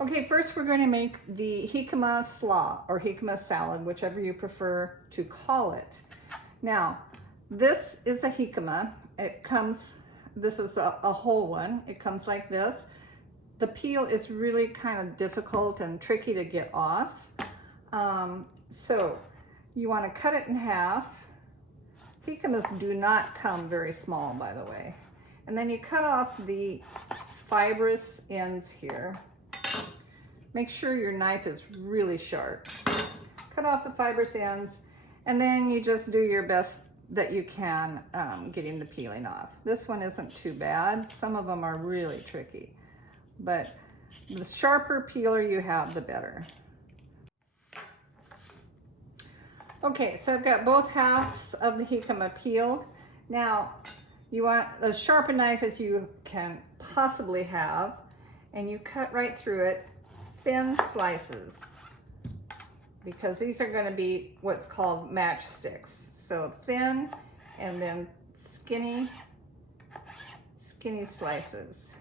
Okay, first we're going to make the jicama slaw or jicama salad, whichever you prefer to call it. Now, this is a jicama. This is a whole one. It comes like this. The peel is really kind of difficult and tricky to get off. So you want to cut it in half. Jicamas do not come very small, by the way. And then you cut off the fibrous ends here. Make sure your knife is really sharp. Cut off the fibrous ends, and then you just do your best that you can getting the peeling off. This one isn't too bad. Some of them are really tricky, but the sharper peeler you have, the better. Okay, so I've got both halves of the jicama peeled. Now, you want as sharp a knife as you can possibly have, and you cut right through it, thin slices, because these are going to be what's called matchsticks. So thin and then skinny slices.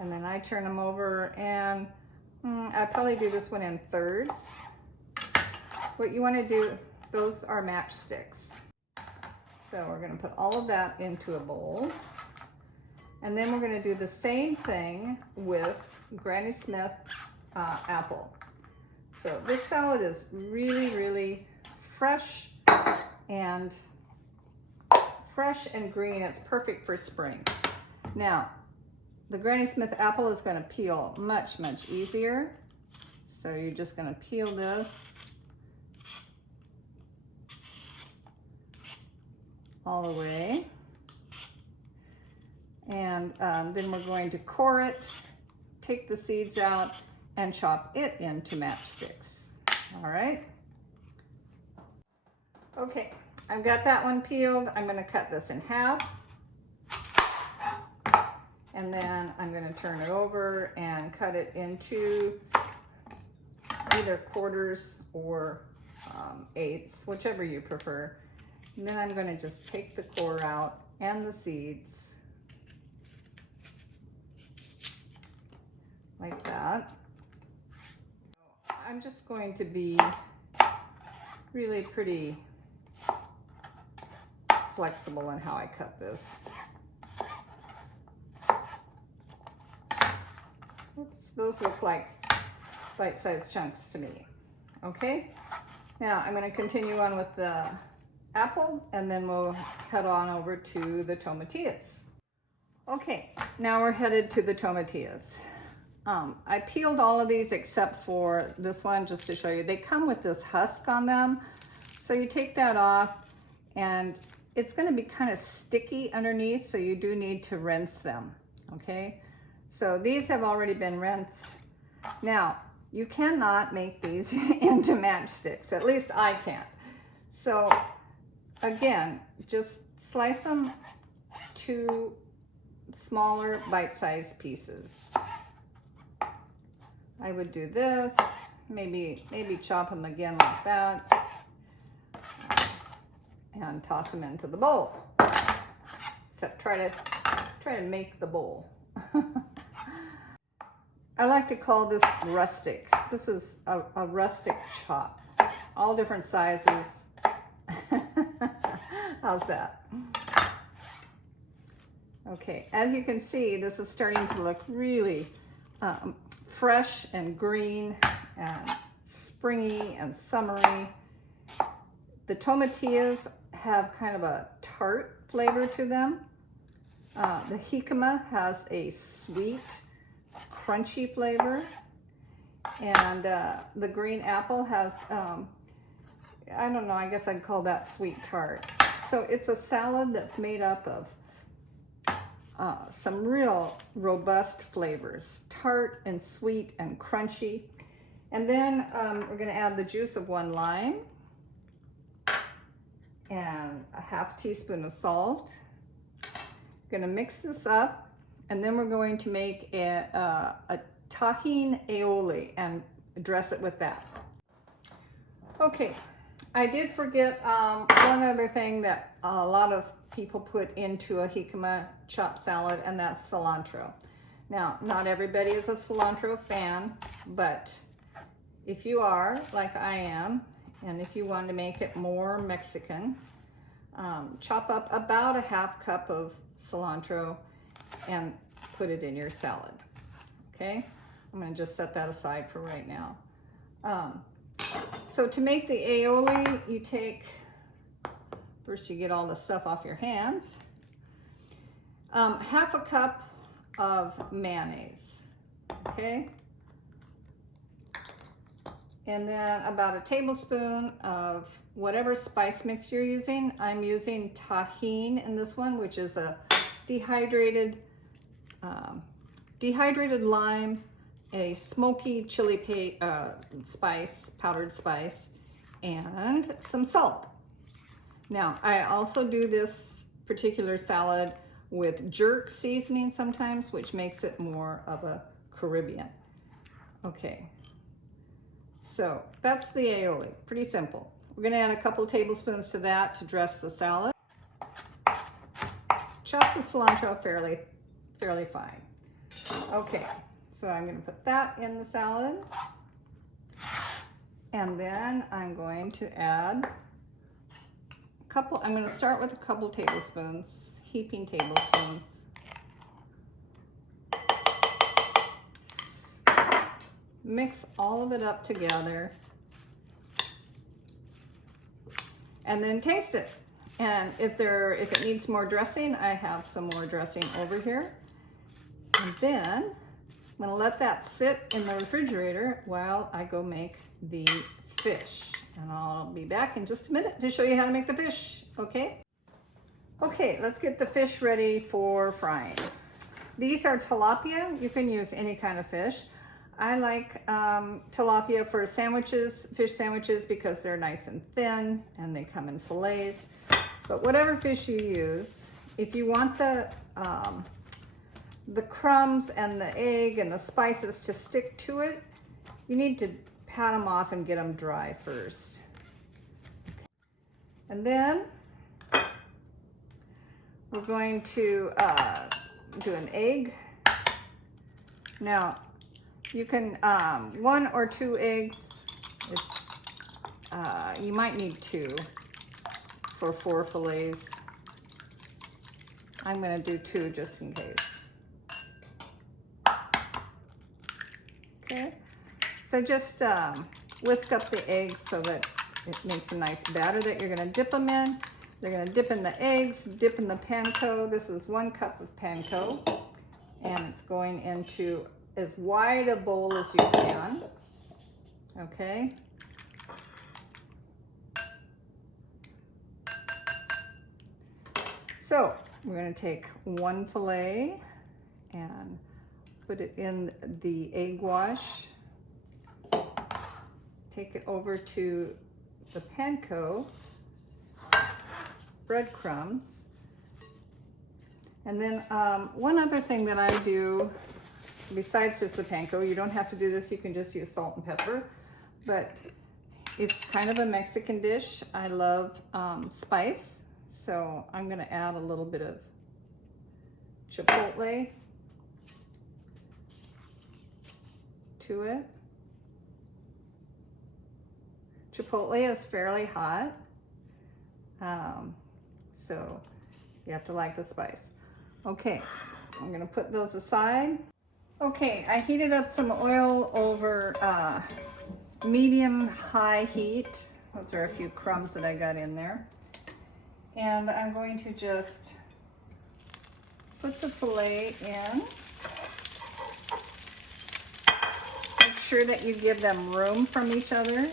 And then I turn them over, and I probably do this one in thirds. What you want to do, those are matchsticks. So we're going to put all of that into a bowl. And then we're going to do the same thing with Granny Smith apple. So this salad is really, really fresh and green. It's perfect for spring. Now, the Granny Smith apple is going to peel much, much easier. So you're just going to peel this all the way. And then we're going to core it, take the seeds out, and chop it into matchsticks. All right. Okay, I've got that one peeled. I'm going to cut this in half. And then I'm going to turn it over and cut it into either quarters or eighths, whichever you prefer. And then I'm going to just take the core out and the seeds. Like that. I'm just going to be really pretty flexible in how I cut this. Oops, those look like bite-sized chunks to me. Okay, now I'm going to continue on with the apple, and then we'll head on over to the tomatillos. Okay, now we're headed to the tomatillos. I peeled all of these except for this one, just to show you. They come with this husk on them. So you take that off, and it's going to be kind of sticky underneath, so you do need to rinse them, okay? So these have already been rinsed. Now, you cannot make these into matchsticks. At least I can't. So again, just slice them to smaller bite-sized pieces. I would do this, maybe chop them again like that, and toss them into the bowl. Except try to make the bowl. I like to call this rustic. This is a rustic chop. All different sizes. How's that? Okay, as you can see, this is starting to look really fresh and green and springy and summery. The tomatillos have kind of a tart flavor to them. The jicama has a sweet, crunchy flavor. And the green apple has, I don't know, I guess I'd call that sweet tart. So it's a salad that's made up of some real robust flavors, tart and sweet and crunchy. And then we're going to add the juice of 1 lime and a ½ teaspoon of salt. Going to mix this up, and then we're going to make a tahine aioli and dress it with that. Okay, I did forget one other thing that a lot of people put into a jicama chopped salad, and that's cilantro. Now, not everybody is a cilantro fan, but if you are, like I am, and if you want to make it more Mexican, chop up about a half cup of cilantro and put it in your salad. Okay, I'm going to just set that aside for right now. So to make the aioli, you take, first you get all the stuff off your hands, half a cup of mayonnaise, okay? And then about a tablespoon of whatever spice mix you're using. I'm using tahine in this one, which is a dehydrated lime, a smoky chili spice, powdered spice, and some salt. Now, I also do this particular salad with jerk seasoning sometimes, which makes it more of a Caribbean. Okay, so that's the aioli, pretty simple. We're gonna add a couple tablespoons to that to dress the salad. Chop the cilantro fairly fine. Okay, so I'm gonna put that in the salad. And then I'm going to add I'm going to start with a couple tablespoons, heaping tablespoons. Mix all of it up together. And then taste it. And if it needs more dressing, I have some more dressing over here. And then I'm going to let that sit in the refrigerator while I go make the fish. And I'll be back in just a minute to show you how to make the fish, okay? Okay, let's get the fish ready for frying. These are tilapia. You can use any kind of fish. I like tilapia for sandwiches, fish sandwiches, because they're nice and thin and they come in fillets. But whatever fish you use, if you want the crumbs and the egg and the spices to stick to it, you need to pat them off and get them dry first. Okay. And then we're going to do an egg. Now, you can, 1 or 2 eggs, you might need 2 for 4 fillets. I'm gonna do 2 just in case. Okay. So just whisk up the eggs so that it makes a nice batter that you're going to dip them in. You're going to dip in the eggs, dip in the panko. This is 1 cup of panko, and it's going into as wide a bowl as you can. Okay. So we're going to take 1 fillet and put it in the egg wash. Take it over to the panko, breadcrumbs. And then one other thing that I do, besides just the panko, you don't have to do this, you can just use salt and pepper, but it's kind of a Mexican dish. I love spice, so I'm gonna add a little bit of chipotle to it. Chipotle is fairly hot, so you have to like the spice. Okay, I'm gonna put those aside. Okay, I heated up some oil over medium-high heat. Those are a few crumbs that I got in there. And I'm going to just put the fillet in. Make sure that you give them room from each other.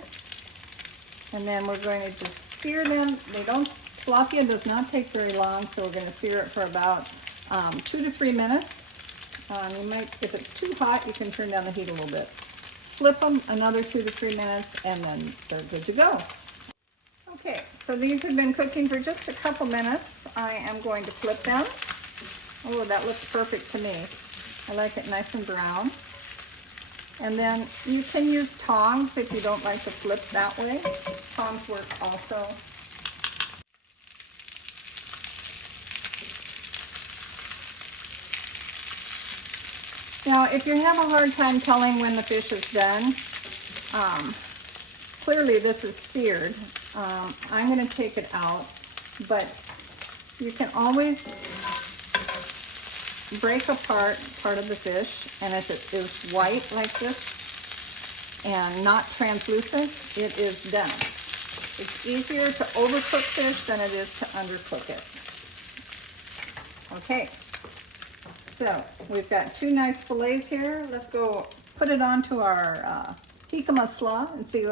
And then we're going to just sear them. Tilapia does not take very long, so we're going to sear it for about 2 to 3 minutes. You might, if it's too hot, you can turn down the heat a little bit. Flip them another 2 to 3 minutes, and then they're good to go. Okay, so these have been cooking for just a couple minutes. I am going to flip them. Oh, that looks perfect to me. I like it nice and brown. And then you can use tongs if you don't like to flip that way. Tongs work also. Now, if you have a hard time telling when the fish is done, clearly this is seared. I'm going to take it out, but you can always break apart part of the fish, and if it is white like this and not translucent, it is done. It's easier to overcook fish than it is to undercook it. Okay, so we've got 2 nice fillets here. Let's go put it onto our jicama slaw and see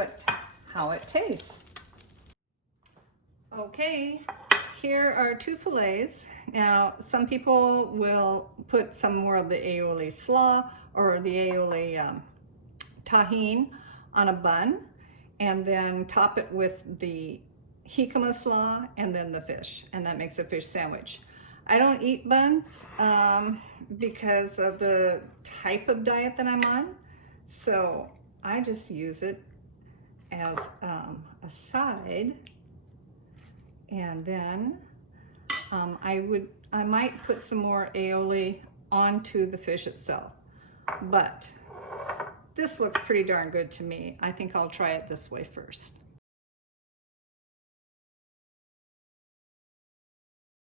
how it tastes. Okay, here are 2 fillets. Now, some people will put some more of the aioli slaw or the aioli tahine on a bun, and then top it with the jicama slaw and then the fish, and that makes a fish sandwich. I don't eat buns because of the type of diet that I'm on, so I just use it as a side, and then I might put some more aioli onto the fish itself, but this looks pretty darn good to me. I think I'll try it this way first.